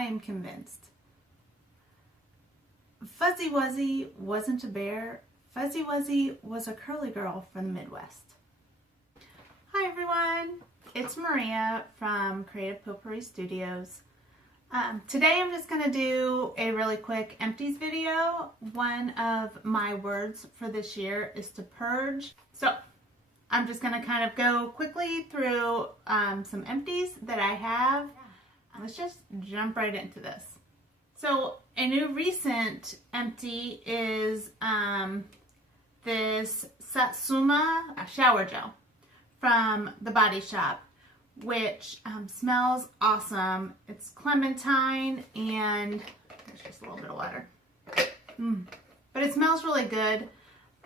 I am convinced. Fuzzy Wuzzy wasn't a bear. Fuzzy Wuzzy was a curly girl from the Midwest. Hi everyone, it's Maria from Creative Potpourri Studios. Today I'm just going to do a really quick empties video. One of my words for this year is to purge. So I'm just going to kind of go quickly through some empties that I have. Let's just jump right into this. So a new recent empty is this Satsuma Shower Gel from the Body Shop, which smells awesome. It's clementine and there's just a little bit of water. But it smells really good.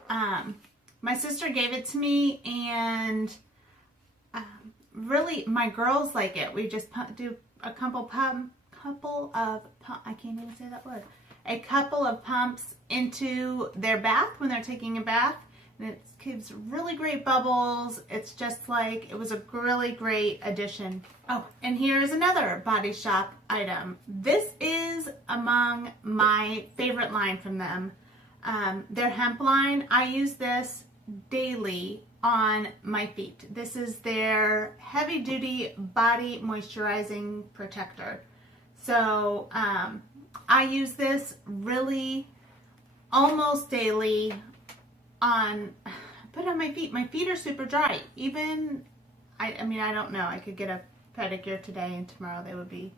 My sister gave it to me, and really my girls like it. We just do a couple of pumps into their bath when they're taking a bath, and it gives really great bubbles. It's just like, it was a really great addition. Oh, and here's another Body Shop item. This is among my favorite line from them. Their hemp line. I use this daily on my feet. This is their heavy duty body moisturizing protector. So I use this really almost daily on my feet. My feet are super dry. Even, I mean, I don't know. I could get a pedicure today and tomorrow they would be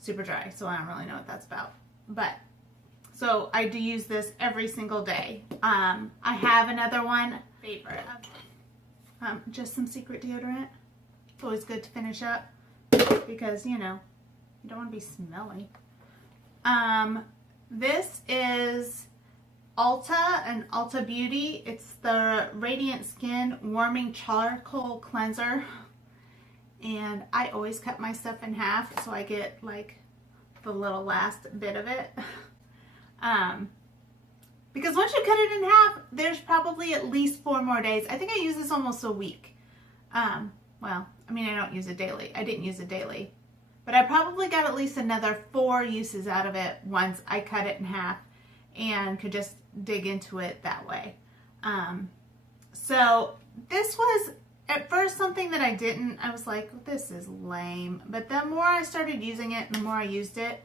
super dry. So I don't really know what that's about. But, so I do use this every single day. I have another one, favorite. Just some secret deodorant. It's always good to finish up because, you know, you don't want to be smelly. This is Ulta and Ulta Beauty. It's the Radiant Skin Warming Charcoal Cleanser. And I always cut my stuff in half so I get like the little last bit of it. Because once you cut it in half, there's probably at least 4 more days. I think I use this almost a week. Well, I mean, I don't use it daily. I didn't use it daily. But I probably got at least another 4 uses out of it once I cut it in half and could just dig into it that way. So this was at first something that I was like, this is lame. But the more I started using it and the more I used it,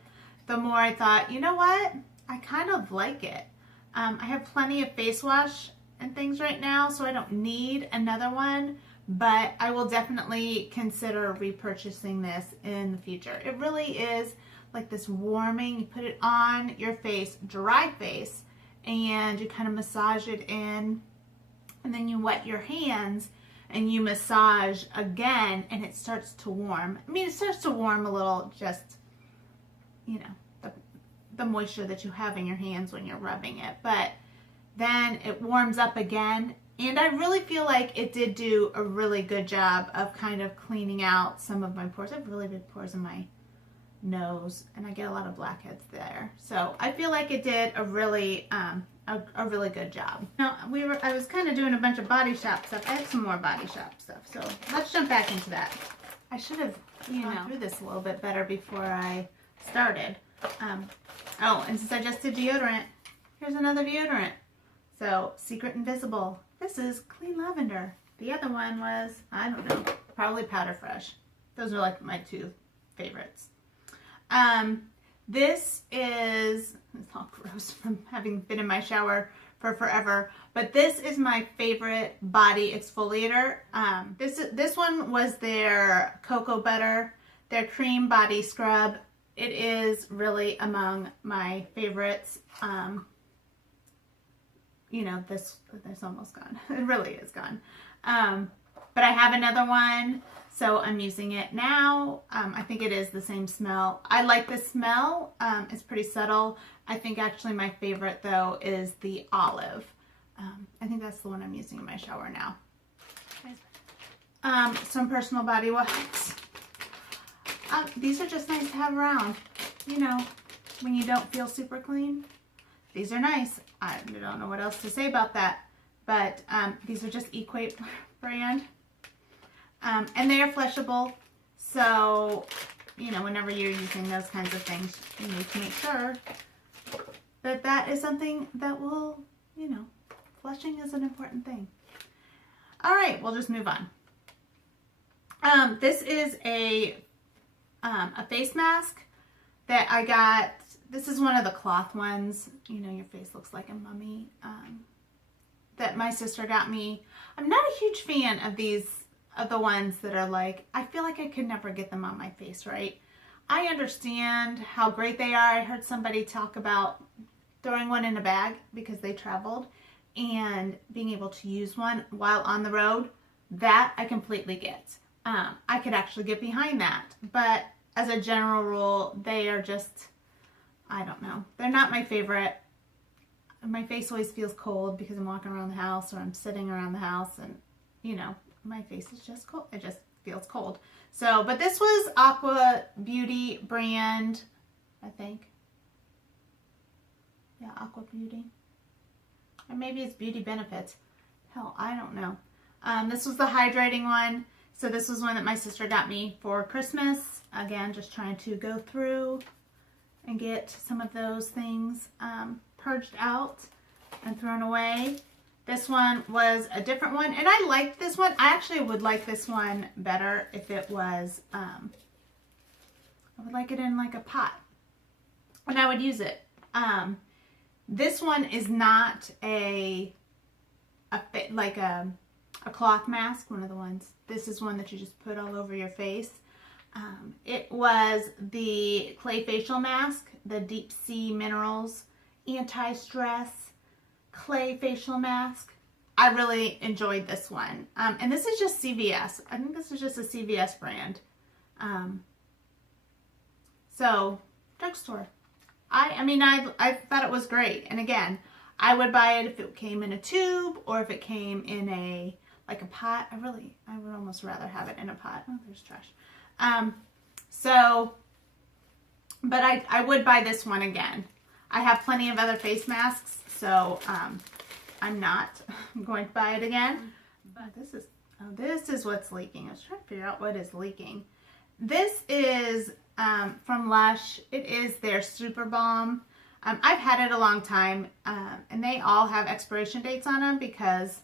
the more I thought, you know what? I kind of like it. I have plenty of face wash and things right now, so I don't need another one, but I will definitely consider repurchasing this in the future. It really is like this warming, you put it on your face, dry face, and you kind of massage it in, and then you wet your hands and you massage again, and it starts to warm. I mean, it starts to warm a little, just, you know, the moisture that you have in your hands when you're rubbing it, but then it warms up again, and I really feel like it did do a really good job of kind of cleaning out some of my pores. I have really big pores in my nose, and I get a lot of blackheads there, so I feel like it did a really really good job. Now I was kind of doing a bunch of Body Shop stuff. I have some more Body Shop stuff, so let's jump back into that. I should have gone through this a little bit better before I started. Oh, and since I just did deodorant, here's another deodorant. So, Secret Invisible. This is Clean Lavender. The other one was, I don't know, probably Powder Fresh. Those are like my 2 favorites. This is, it's all gross from having been in my shower for forever, but this is my favorite body exfoliator. This one was their Cocoa Butter, their Cream Body Scrub. It is really among my favorites. You know, this almost gone. It really is gone. But I have another one, so I'm using it now. I think it is the same smell. I like the smell. It's pretty subtle. I think actually my favorite though is the olive. I think that's the one I'm using in my shower now. Some personal body wipes. These are just nice to have around, you know, when you don't feel super clean. These are nice. I don't know what else to say about that, but these are just Equate brand, and they are flushable, so you know, whenever you're using those kinds of things, you need to make sure that that is something that will, you know, flushing is an important thing. All right, we'll just move on. This is a face mask that I got. This is one of the cloth ones. You know, your face looks like a mummy. That my sister got me. I'm not a huge fan of these, of the ones that are like, I feel like I could never get them on my face, right? I understand how great they are. I heard somebody talk about throwing one in a bag because they traveled and being able to use one while on the road. That I completely get. I could actually get behind that. But as a general rule, they are just, I don't know. They're not my favorite. My face always feels cold because I'm walking around the house or I'm sitting around the house and, you know, my face is just cold. It just feels cold. So, but this was Aqua Beauty brand, I think. Yeah, Aqua Beauty. Or maybe it's Beauty Benefits. Hell, I don't know. This was the hydrating one. So this was one that my sister got me for Christmas. Again, just trying to go through and get some of those things purged out and thrown away. This one was a different one, and I liked this one. I actually would like this one better if it was, I would like it in like a pot, and I would use it. This one is not a cloth mask, one of the ones. This is one that you just put all over your face. It was the clay facial mask, the Deep Sea Minerals Anti-Stress Clay Facial Mask. I really enjoyed this one. And this is just CVS. I think this is just a CVS brand. So, drugstore. I mean, I thought it was great. And again, I would buy it if it came in a tube or if it came in a, like a pot. I would almost rather have it in a pot. Oh, there's trash. But I would buy this one again. I have plenty of other face masks, so I'm not going to buy it again. But this is what's leaking. I was trying to figure out what is leaking. This is from Lush. It is their Super Balm. I've had it a long time, and they all have expiration dates on them because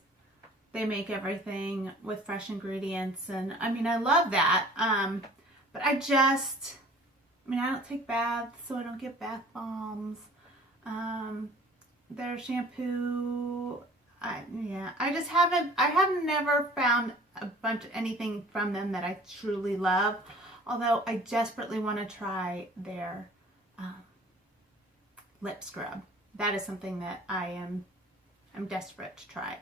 they make everything with fresh ingredients, and I mean, I love that. But I don't take baths, so I don't get bath bombs. Their shampoo, I have never found anything from them that I truly love. Although I desperately want to try their lip scrub. That is something that I'm desperate to try.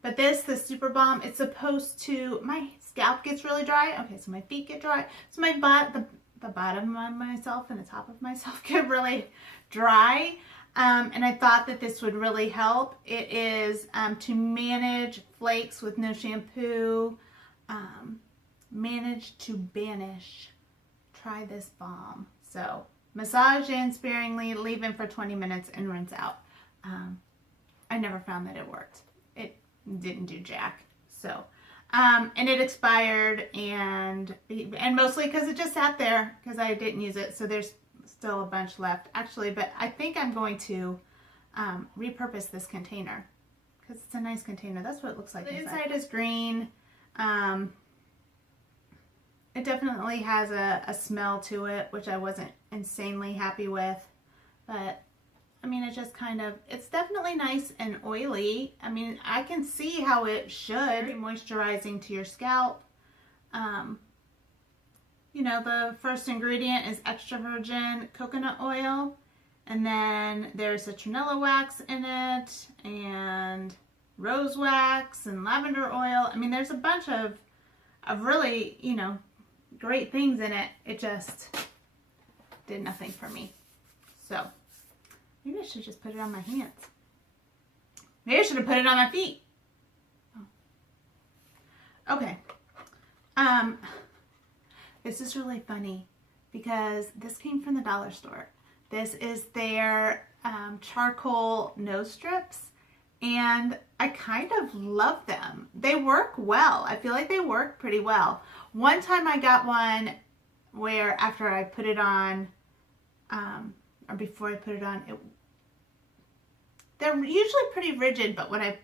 But the Super Balm, it's supposed to, my scalp gets really dry. Okay, so my feet get dry. So my the bottom of myself and the top of myself get really dry. And I thought that this would really help. It is to manage flakes with no shampoo. Manage to banish. Try this balm. So massage in sparingly, leave in for 20 minutes and rinse out. I never found that it worked. It didn't do jack. So, and it expired and mostly because it just sat there because I didn't use it. So there's still a bunch left actually, but I think I'm going to repurpose this container because it's a nice container. That's what it looks like. The inside is green. It definitely has a smell to it, which I wasn't insanely happy with, but I mean, it just kind of, it's definitely nice and oily. I mean, I can see how it should be moisturizing to your scalp. You know, the first ingredient is extra virgin coconut oil, and then there's citronella wax in it, and rose wax, and lavender oil. I mean, there's a bunch of really, you know, great things in it. It just did nothing for me. So maybe I should just put it on my hands. Maybe I should have put it on my feet. Oh. Okay. This is really funny because this came from the dollar store. This is their charcoal nose strips, and I kind of love them. They work well. I feel like they work pretty well. One time I got one where after I put it on, or before I put it on, they're usually pretty rigid, but when I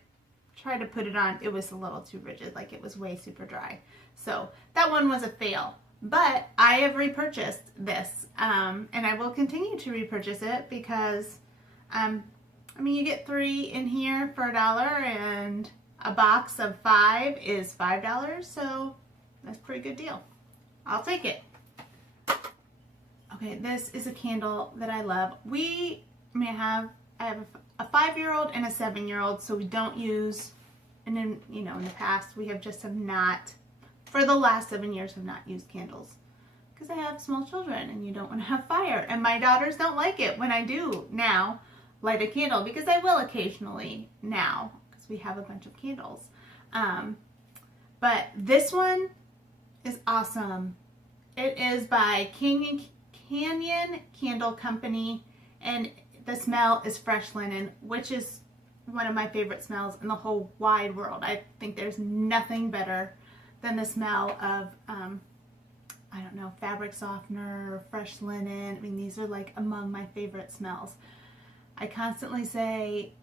tried to put it on, it was a little too rigid, like it was way super dry. So that one was a fail. But I have repurchased this, and I will continue to repurchase it because, I mean, you get 3 in here for $1, and a box of 5 is $5, so that's a pretty good deal. I'll take it. Okay, this is a candle that I love. I have a 5-year-old and a 7-year-old, so we don't use, and then, you know, in the past, we have not, for the last 7 years, have not used candles. Because I have small children, and you don't want to have fire. And my daughters don't like it when I do now light a candle, because I will occasionally now, because we have a bunch of candles. But this one is awesome. It is by Canyon Candle Company, and the smell is fresh linen, which is one of my favorite smells in the whole wide world. I think there's nothing better than the smell of, I don't know, fabric softener or fresh linen. I mean, these are like among my favorite smells. I constantly say,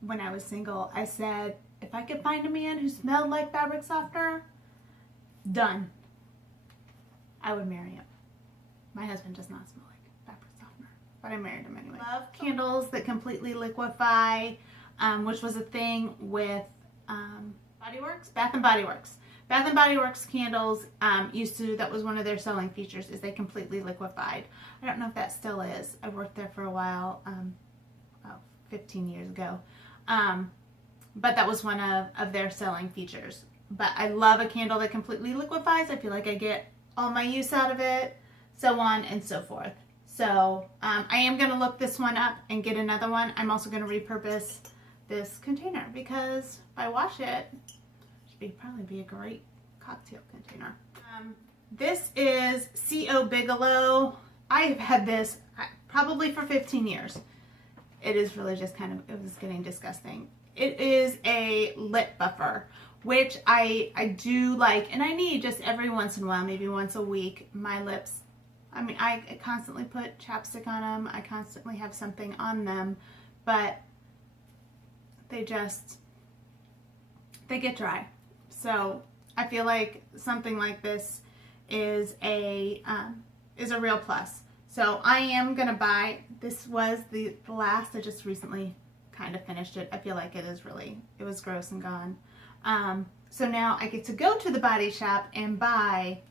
when I was single, I said, if I could find a man who smelled like fabric softener, done. I would marry him. My husband does not smell like fabric softener, but I married him anyway. I love candles that completely liquefy, which was a thing with Bath and Body Works. Bath and Body Works candles that was one of their selling features, is they completely liquefied. I don't know if that still is. I worked there for a while, about 15 years ago. But that was one of their selling features. But I love a candle that completely liquefies. I feel like I get all my use out of it, so on and so forth. So I am going to look this one up and get another one. I'm also going to repurpose this container, because if I wash it, should probably be a great cocktail container. This is C.O. Bigelow. I have had this probably for 15 years. It is really just it was getting disgusting. It is a lip buffer, which I do like, and I need just every once in a while, maybe once a week, my lips. I mean, I constantly put chapstick on them. I constantly have something on them, but they get dry. So I feel like something like this is a real plus. So I am gonna buy. This was the last. I just recently kind of finished it. I feel like it was gross and gone. So now I get to go to the Body Shop and buy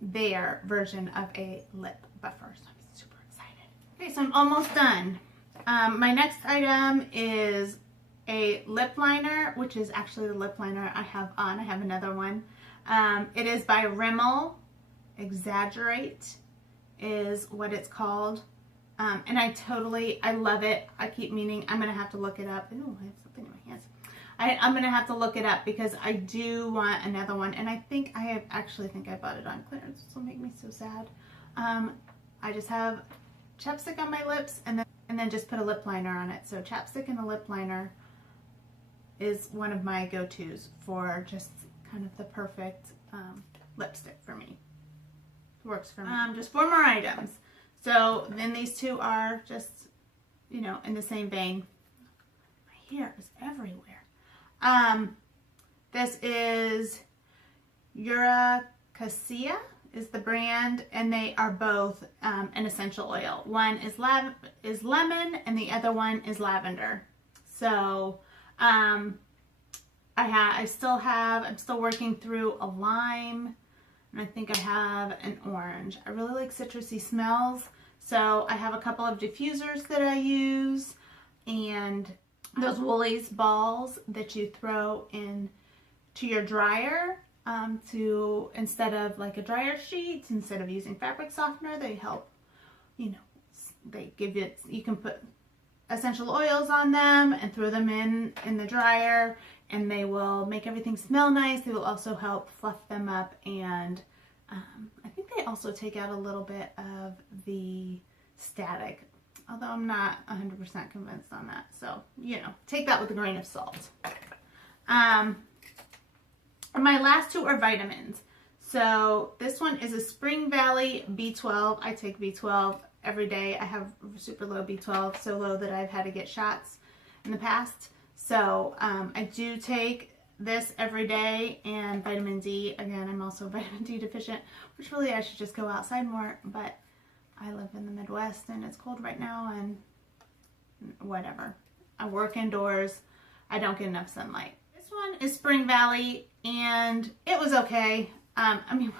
their version of a lip buffer. So I'm super excited. Okay, so I'm almost done. My next item is a lip liner, which is actually the lip liner I have on. I have another one. It is by Rimmel. Exaggerate is what it's called. And I love it. I keep meaning, I'm going to have to look it up. Ooh, I have something in my hands. I'm going to have to look it up, because I do want another one. And I actually think I bought it on clearance. This will make me so sad. I just have chapstick on my lips, and then just put a lip liner on it. So chapstick and a lip liner is one of my go-tos for just kind of the perfect lipstick for me. Works for me. Just 4 more items. So then these two are just, you know, in the same vein. My hair is everywhere. This is Cassia is the brand, and they are both an essential oil. One is lemon, and the other one is lavender. So I'm still working through a lime, and I think I have an orange. I really like citrusy smells, so I have a couple of diffusers that I use, and those Woolies balls that you throw in to your dryer, instead of like a dryer sheet, instead of using fabric softener, they help, you know, they give it, you can put essential oils on them and throw them in the dryer, and they will make everything smell nice. They will also help fluff them up, and I think they also take out a little bit of the static, although I'm not 100% convinced on that. So, you know, take that with a grain of salt. And my last two are vitamins. So this one is a Spring Valley B12. I take B12 every day. I have super low B12, so low that I've had to get shots in the past. So I do take this every day, and vitamin D. Again, I'm also vitamin D deficient, which really I should just go outside more, but I live in the Midwest and it's cold right now and whatever. I work indoors. I don't get enough sunlight. This one is Spring Valley and it was okay. I mean,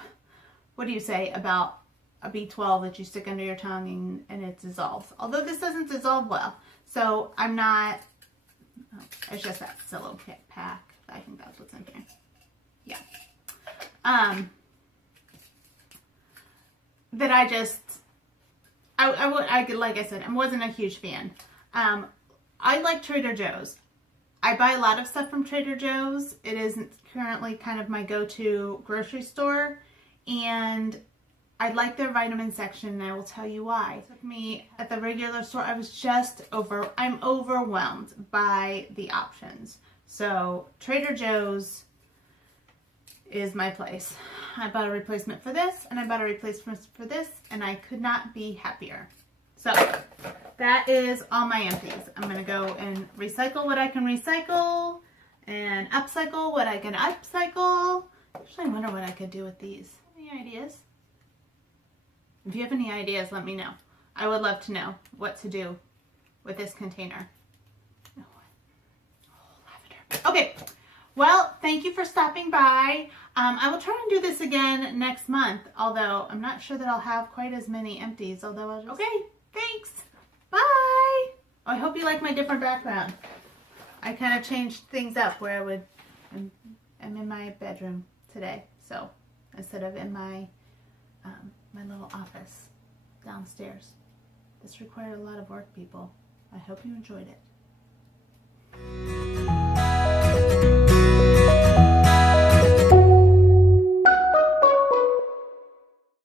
what do you say about a B12 that you stick under your tongue and it dissolves? Although this doesn't dissolve well. So I'm not, oh, it's just that silo pack. I think that's what's in here. Yeah. That I just, like I said, I wasn't a huge fan. I like Trader Joe's. I buy a lot of stuff from Trader Joe's. It is currently kind of my go-to grocery store, and I like their vitamin section, and I will tell you why. It took me at the regular store, I'm overwhelmed by the options. So Trader Joe's is my place. I bought a replacement for this, and I bought a replacement for this, and I could not be happier. So that is all my empties. I'm going to go and recycle what I can recycle and upcycle what I can upcycle. Actually, I wonder what I could do with these. Any ideas? If you have any ideas, let me know. I would love to know what to do with this container. Okay, well, thank you for stopping by. I will try and do this again next month, although I'm not sure that I'll have quite as many empties, although I'll just... Okay, thanks. Bye. Oh, I hope you like my different background. I kind of changed things up where I'm in my bedroom today, so instead of in my my little office downstairs. This required a lot of work, people. I hope you enjoyed it.